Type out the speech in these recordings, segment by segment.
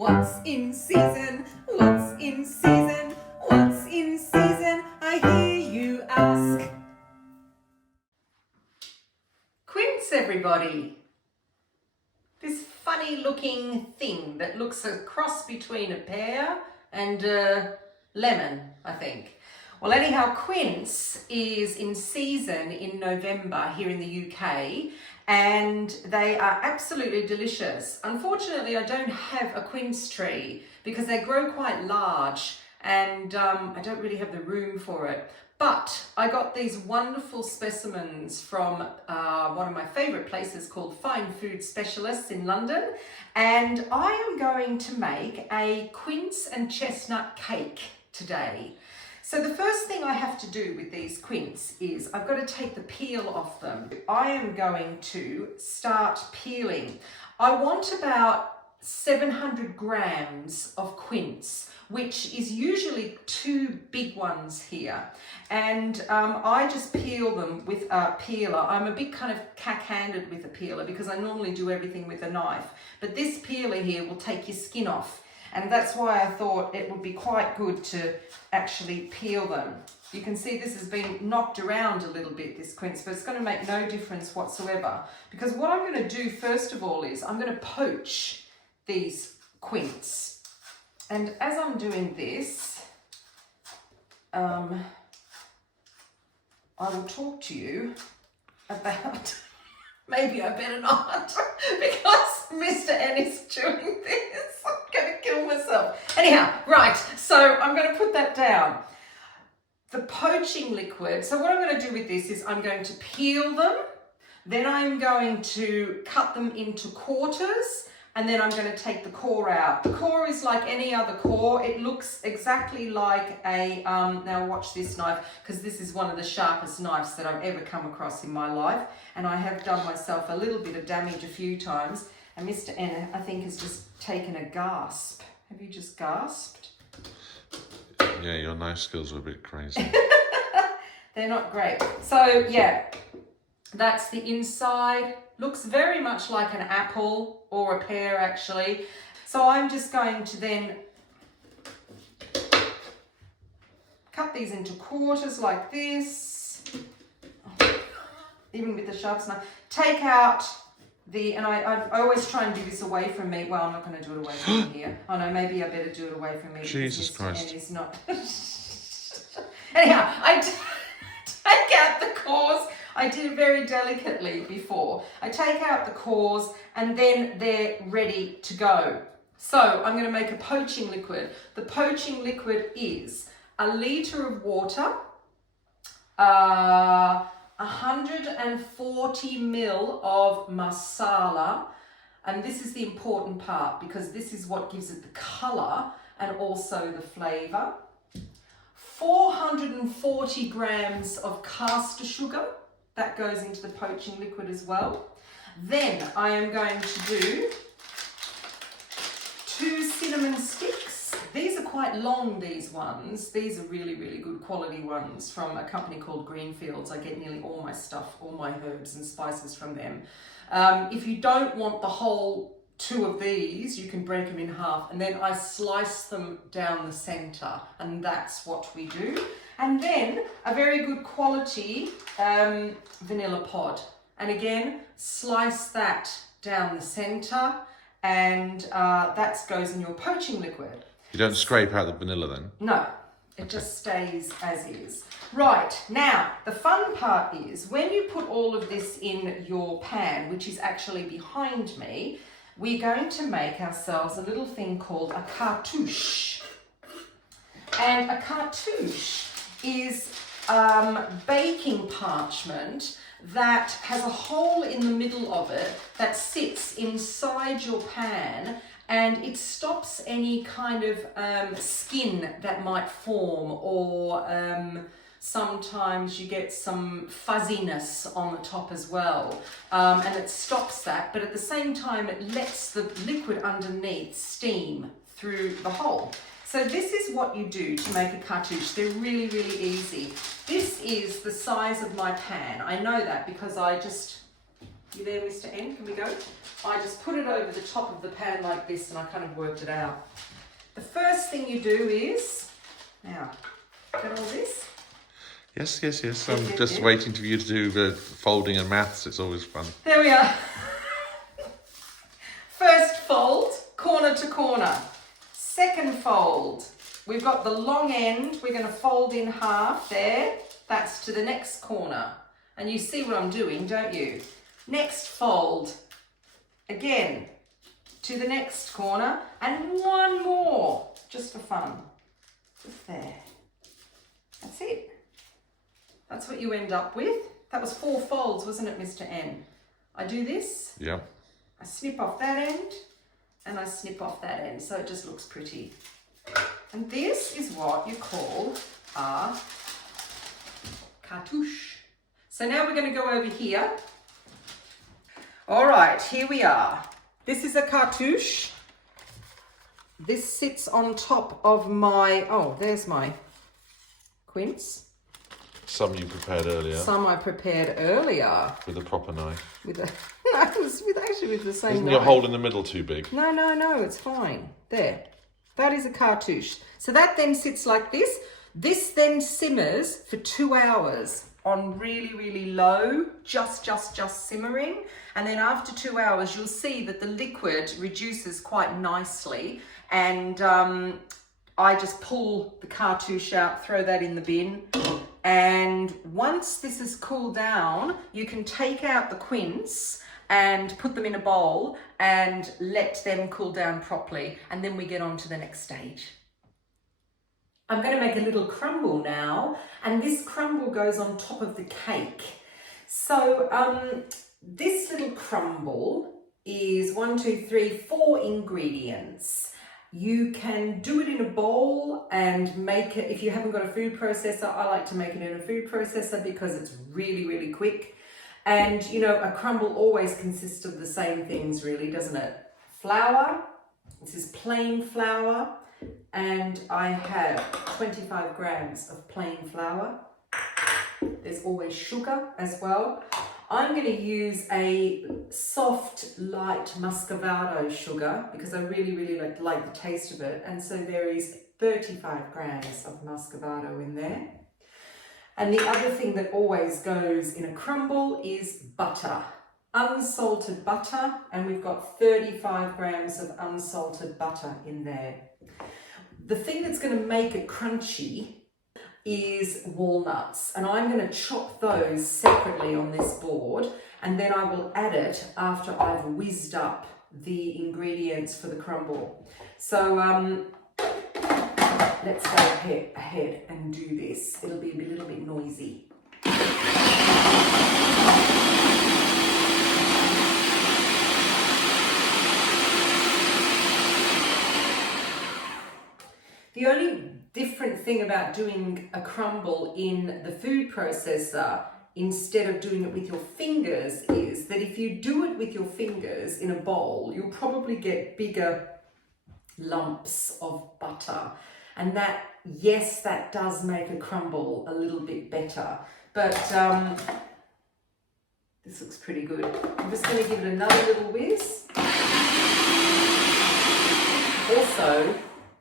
What's in season? What's in season? What's in season? I hear you ask. Quince, everybody. This funny looking thing that looks a cross between a pear and a lemon, I think. Well, anyhow, quince is in season in November here in the UK, and they are absolutely delicious. Unfortunately, I don't have a quince tree because they grow quite large and I don't really have the room for it. But I got these wonderful specimens from one of my favourite places called Fine Food Specialists in London, and I am going to make a quince and chestnut cake today. So the first thing I have to do with these quince is I've got to take the peel off them. I am going to start peeling. I want about 700 grams of quince, which is usually 2 big ones here. And I just peel them with a peeler. I'm a bit kind of cack-handed with a peeler because I normally do everything with a knife. But this peeler here will take your skin off. And that's why I thought it would be quite good to actually peel them. You can see this has been knocked around a little bit, this quince, but it's going to make no difference whatsoever. Because what I'm going to do first of all is I'm going to poach these quince. And as I'm doing this, I will talk to you about, maybe I better not, because Mr. N is doing this. I'm going to kill myself. Anyhow, right, so I'm going to put that down. The poaching liquid, so what I'm going to do with this is I'm going to peel them, then I'm going to cut them into quarters, and then I'm going to take the core out. The core is like any other core. It looks exactly like a, now watch this knife, because this is one of the sharpest knives that I've ever come across in my life. And I have done myself a little bit of damage a few times. And Mr. N, I think, has just taken a gasp. Have you just gasped? Yeah, your knife skills are a bit crazy. They're not great. So yeah, that's the inside. Looks very much like an apple or a pear actually. So I'm just going to then cut these into quarters like this. Even with the sharp knife. Take out the, and I always try and do this away from me. Well, I'm not going to do it away from me here. Oh no, maybe I better do it away from me. Jesus Christ. And it's not. Anyhow, I take out the cores. I did it very delicately before. I take out the cores and then they're ready to go. So I'm going to make a poaching liquid. The poaching liquid is 1 litre of water, 140 ml of masala, and this is the important part because this is what gives it the colour and also the flavour. 440 grams of caster sugar. That goes into the poaching liquid as well. Then I am going to do 2 cinnamon sticks. These are quite long, these ones. These are really, really good quality ones from a company called Greenfields. I get nearly all my stuff, all my herbs and spices from them. If you don't want the whole 2 of these, you can break them in half, and then I slice them down the center, and that's what we do. And then a very good quality vanilla pod, and again slice that down the center, and that goes in your poaching liquid. You don't scrape out the vanilla then? No, it just stays as is. Right, now the fun part is when you put all of this in your pan, which is actually behind me, we're going to make ourselves a little thing called a cartouche. And a cartouche is baking parchment that has a hole in the middle of it that sits inside your pan, and it stops any kind of skin that might form, or sometimes you get some fuzziness on the top as well, and it stops that, but at the same time it lets the liquid underneath steam through the hole. So this is what you do to make a cartouche. They're really, really easy. This is the size of my pan. I know that because I just You there, Mr. N? Can we go? I just put it over the top of the pan like this and I kind of worked it out. The first thing you do is, now, got all this? Yes. I'm just waiting for you to do the folding and maths. It's always fun. There we are. First fold, corner to corner. Second fold, we've got the long end. We're going to fold in half there. That's to the next corner. And you see what I'm doing, don't you? Next fold, again, to the next corner. And one more, just for fun. Just there. That's it. That's what you end up with. That was 4 folds, wasn't it, Mr. N? I do this. Yeah. I snip off that end and I snip off that end, so it just looks pretty. And this is what you call a cartouche. So now we're going to go over here. All right, here we are. This is a cartouche. This sits on top of my, oh, there's my quince. Some you prepared earlier. Some I prepared earlier. With a proper knife. No, it was actually with the same Isn't knife. your hole in the middle too big? No, it's fine. There. That is a cartouche. So that then sits like this. This then simmers for 2 hours on really, really low, just simmering. And then after 2 hours, you'll see that the liquid reduces quite nicely. And I just pull the cartouche out, throw that in the bin. And once this has cooled down, you can take out the quince and put them in a bowl and let them cool down properly. And then we get on to the next stage. I'm going to make a little crumble now, and this crumble goes on top of the cake. So this little crumble is 4 ingredients. You can do it in a bowl and make it, if you haven't got a food processor, I like to make it in a food processor because it's really, really quick. And you know, a crumble always consists of the same things really, doesn't it? Flour, this is plain flour, and I have 25 grams of plain flour. There's always sugar as well. I'm going to use a soft, light muscovado sugar because I really, really like the taste of it. And so there is 35 grams of muscovado in there. And the other thing that always goes in a crumble is butter. Unsalted butter, and we've got 35 grams of unsalted butter in there. The thing that's going to make it crunchy is walnuts, and I'm going to chop those separately on this board, and then I will add it after I've whizzed up the ingredients for the crumble. So let's go ahead and do this. It'll be a little bit noisy. The only different thing about doing a crumble in the food processor instead of doing it with your fingers is that if you do it with your fingers in a bowl, you'll probably get bigger lumps of butter. And that, yes, that does make a crumble a little bit better. But this looks pretty good. I'm just going to give it another little whiz. Also,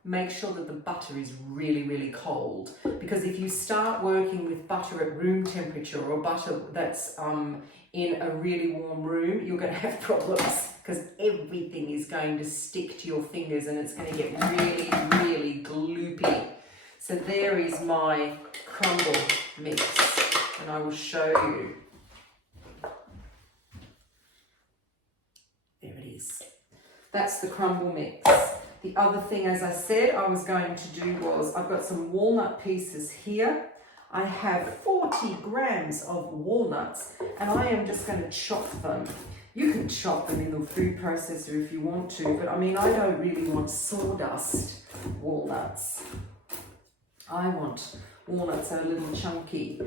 make sure that the butter is really, really cold, because if you start working with butter at room temperature or butter that's in a really warm room, you're going to have problems because everything is going to stick to your fingers and it's going to get really, really gloopy. So there is my crumble mix, and I will show you. There it is. That's the crumble mix. The other thing, as I said, I was going to do was, I've got some walnut pieces here. I have 40 grams of walnuts, and I am just going to chop them. You can chop them in the food processor if you want to, but I mean, I don't really want sawdust walnuts. I want walnuts that are a little chunky.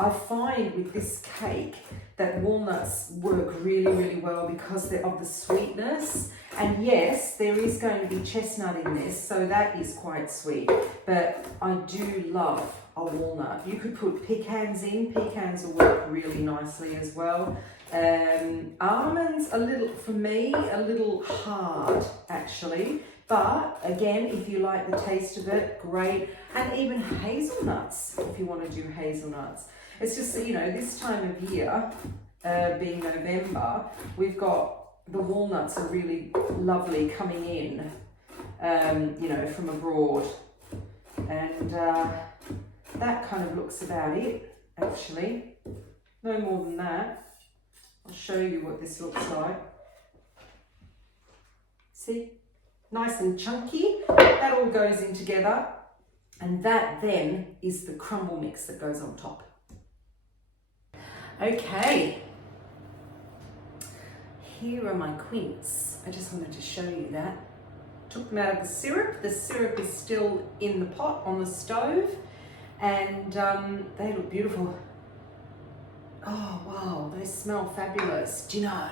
I find with this cake that walnuts work really, really well because they're of the sweetness. And yes, there is going to be chestnut in this, so that is quite sweet. But I do love a walnut. You could put pecans in. Pecans will work really nicely as well. Almonds, for me, a little hard actually. But again, if you like the taste of it, great. And even hazelnuts, if you want to do hazelnuts. It's just, you know, this time of year, being November, we've got the walnuts are really lovely coming in, you know, from abroad. And that kind of looks about it, actually. No more than that. I'll show you what this looks like. See? Nice and chunky. That all goes in together. And that then is the crumble mix that goes on top. Okay. Here are my quince. I just wanted to show you that. Took them out of the syrup. The syrup is still in the pot on the stove. And they look beautiful. Oh, wow, they smell fabulous. Do you know,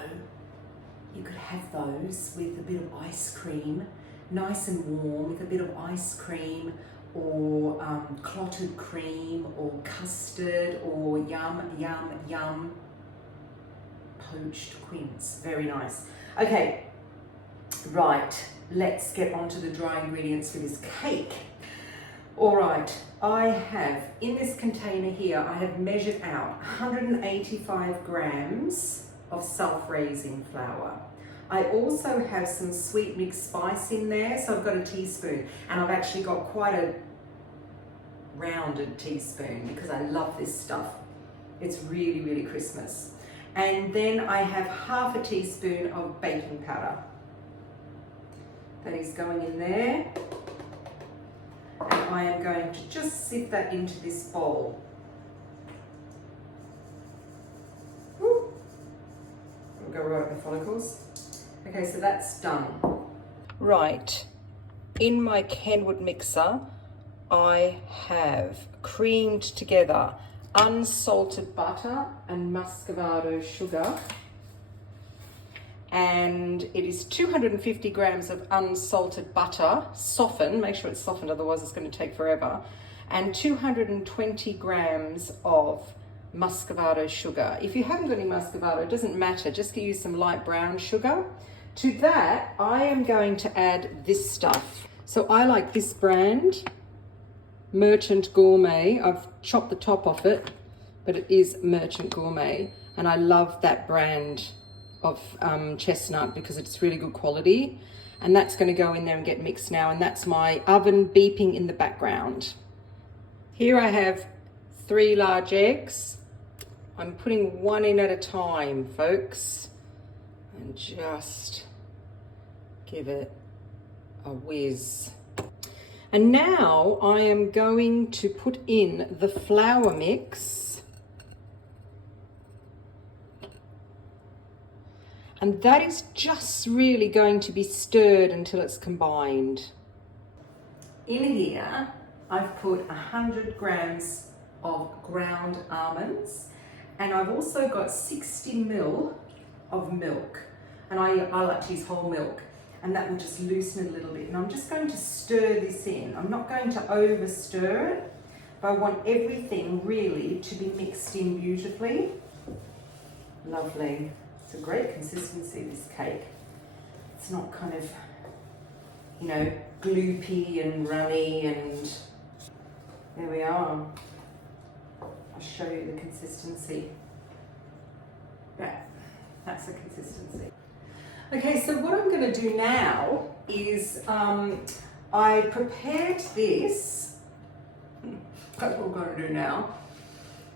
you could have those with a bit of ice cream, nice and warm, with a bit of ice cream or clotted cream or custard or yum, yum, yum. Poached quince, very nice. Okay, right, let's get on to the dry ingredients for this cake. All right, I have, in this container here, I have measured out 185 grams of self-raising flour. I also have some sweet mixed spice in there, so I've got a teaspoon, and I've actually got quite a rounded teaspoon because I love this stuff. It's really, really Christmas. And then I have half a teaspoon of baking powder. That is going in there. And I am going to just sift that into this bowl. Woo. We'll go right up the follicles. Okay, so that's done. Right, in my Kenwood mixer, I have creamed together unsalted butter and muscovado sugar. And it is 250 grams of unsalted butter, softened, make sure it's softened, otherwise it's going to take forever, and 220 grams of muscovado sugar. If you haven't got any muscovado, it doesn't matter, just use some light brown sugar. To that, I am going to add this stuff. So I like this brand, Merchant Gourmet. I've chopped the top off it, but it is Merchant Gourmet, and I love that brand of chestnut because it's really good quality. And that's going to go in there and get mixed now, and that's my oven beeping in the background. Here I have 3 large eggs. I'm putting one in at a time, folks, and just give it a whiz. And now I am going to put in the flour mix, and that is just really going to be stirred until it's combined. In here, I've put 100 grams of ground almonds, and I've also got 60 ml of milk, and I like to use whole milk, and that will just loosen it a little bit. And I'm just going to stir this in. I'm not going to over stir it, but I want everything really to be mixed in beautifully. Lovely. It's a great consistency, this cake. It's not kind of, you know, gloopy and runny, and there we are. I'll show you the consistency. Yeah, that's the consistency. Okay, so what I'm going to do now is I prepared this. That's what we're going to do now.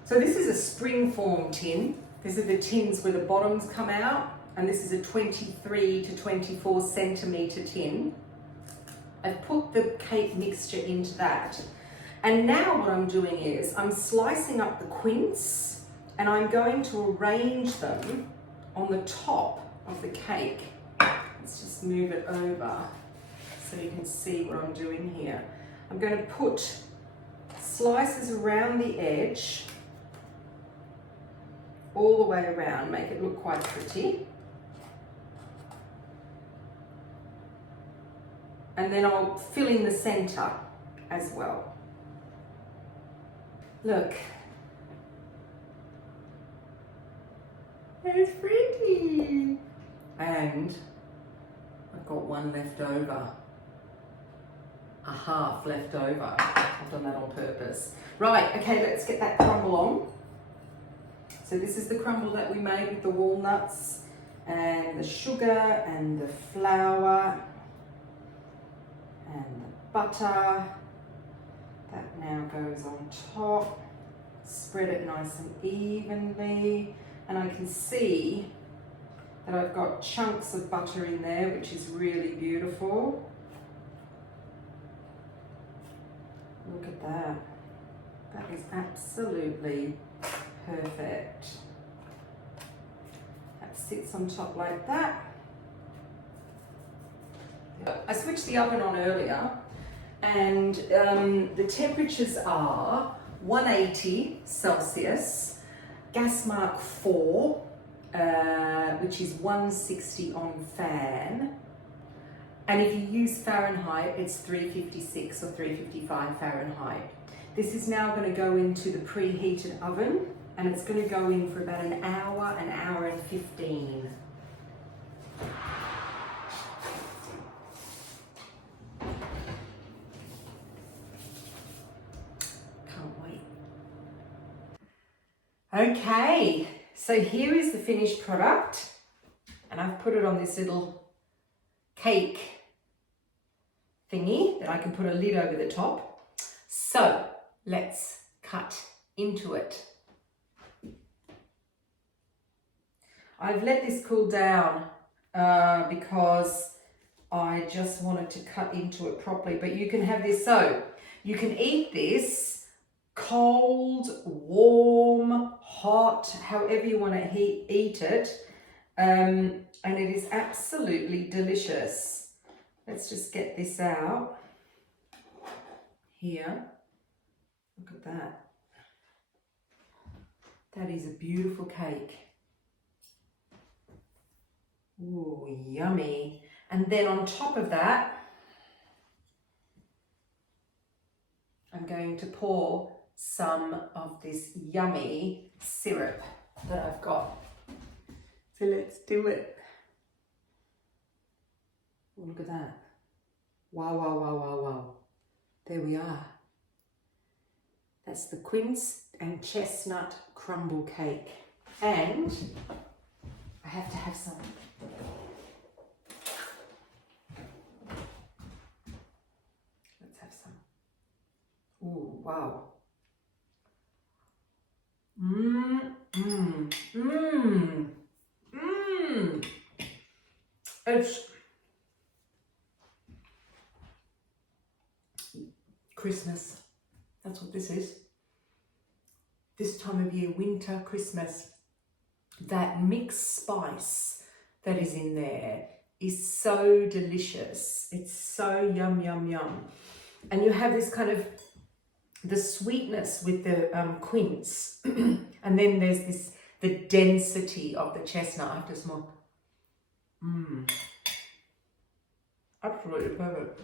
So this is a springform tin. These are the tins where the bottoms come out, and this is a 23 to 24 centimetre tin. I've put the cake mixture into that. And now what I'm doing is I'm slicing up the quince, and I'm going to arrange them on the top of the cake. Let's just move it over so you can see what I'm doing here. I'm going to put slices around the edge, all the way around, make it look quite pretty. And then I'll fill in the center as well. Look. It's pretty. And I've got one left over. A half left over. I've done that on purpose. Right, okay, let's get that crumble on. So this is the crumble that we made with the walnuts and the sugar and the flour and the butter. That now goes on top. Spread it nice and evenly. And I can see that I've got chunks of butter in there, which is really beautiful. Look at that. That is absolutely perfect. That sits on top like that. I switched the oven on earlier, and the temperatures are 180 Celsius, gas mark 4, which is 160 on fan. And if you use Fahrenheit, it's 356 or 355 Fahrenheit. This is now going to go into the preheated oven, and it's going to go in for about an hour and 15. Can't wait. Okay, so here is the finished product, and I've put it on this little cake thingy that I can put a lid over the top. So let's cut into it. I've let this cool down because I just wanted to cut into it properly, but you can have this, so you can eat this cold, warm, hot, however you want to eat it, and it is absolutely delicious. Let's just get this out here. Look at that. That is a beautiful cake. Ooh, yummy. And then on top of that, I'm going to pour some of this yummy syrup that I've got. So let's do it. Oh, look at that. Wow, wow, wow, wow, wow. There we are. That's the quince and chestnut crumble cake. And I have to have some. Let's have some. Ooh, wow. It's Christmas. That's what this is. This time of year, winter, Christmas. That mixed spice that is in there is so delicious. It's so yum, yum, yum. And you have this kind of the sweetness with the quince, and then there's the density of the chestnut. I have to smell. Absolutely perfect.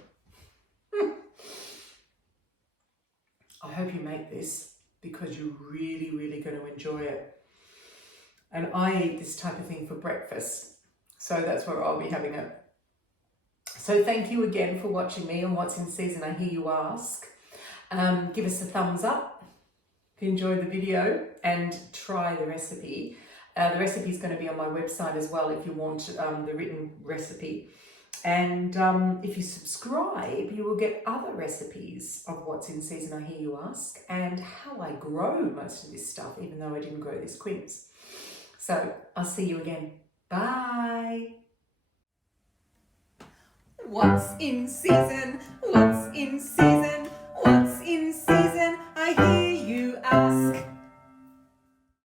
I hope you make this because you're really, really going to enjoy it. And I eat this type of thing for breakfast, so that's where I'll be having it. So thank you again for watching me on What's in Season, I Hear You Ask. Give us a thumbs up if you enjoyed the video and try the recipe. The recipe is going to be on my website as well if you want the written recipe. And if you subscribe, you will get other recipes of What's in Season, I Hear You Ask, and how I grow most of this stuff, even though I didn't grow this quince. So I'll see you again. Bye. What's in season? What's